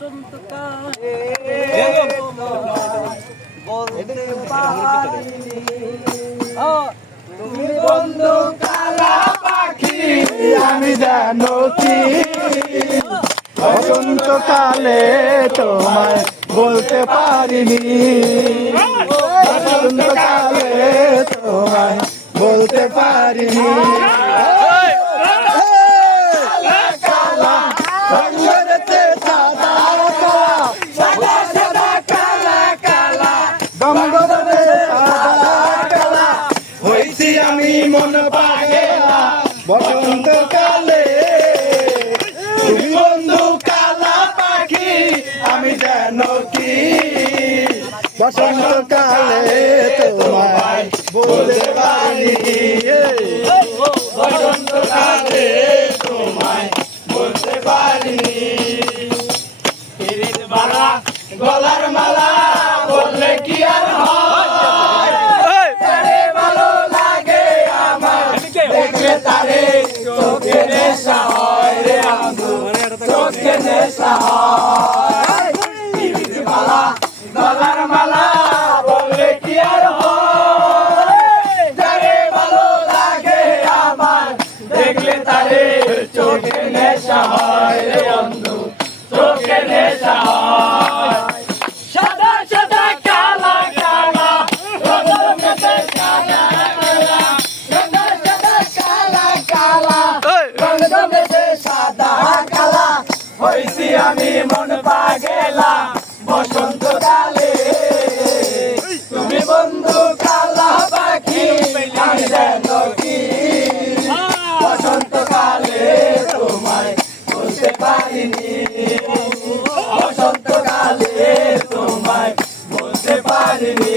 তুমি বন্ধু কালা পাখি আমি জানো কি বসন্তকালে তোমায় বলতে পারিনি, বসন্তকালে তোমায় বলতে পারিনি। আমি মন পাগলা বসন্তকালে, তুমি বন্ধু কালা পাখি আমি জানো কি বসন্তকালে তোমায় বলতে পারিনি, বসন্তকালে তোমায় বলতে পারিনি। গলার মালা বললে কি আর তারে চোখে নেশা হয় রে আঙ্গু, চোখে নেশা হয়। মালা গলার মালা বললে কি আর হয়, যারে ভালো লাগে আমার দেখলে তারে চোখে নেশা হয় রে বন্ধু, চোখে নেশা হয়। সাদা সাদা কালা কালা রঙেতে সাদা হইছি আমি মন পাগলা বসন্তকালে, তুমি বন্ধু কালা পাখি আমি জানো কি বসন্তকালে তোমায় বলতে পারিনি, বসন্তকালে তোমায় বলতে পারিনি।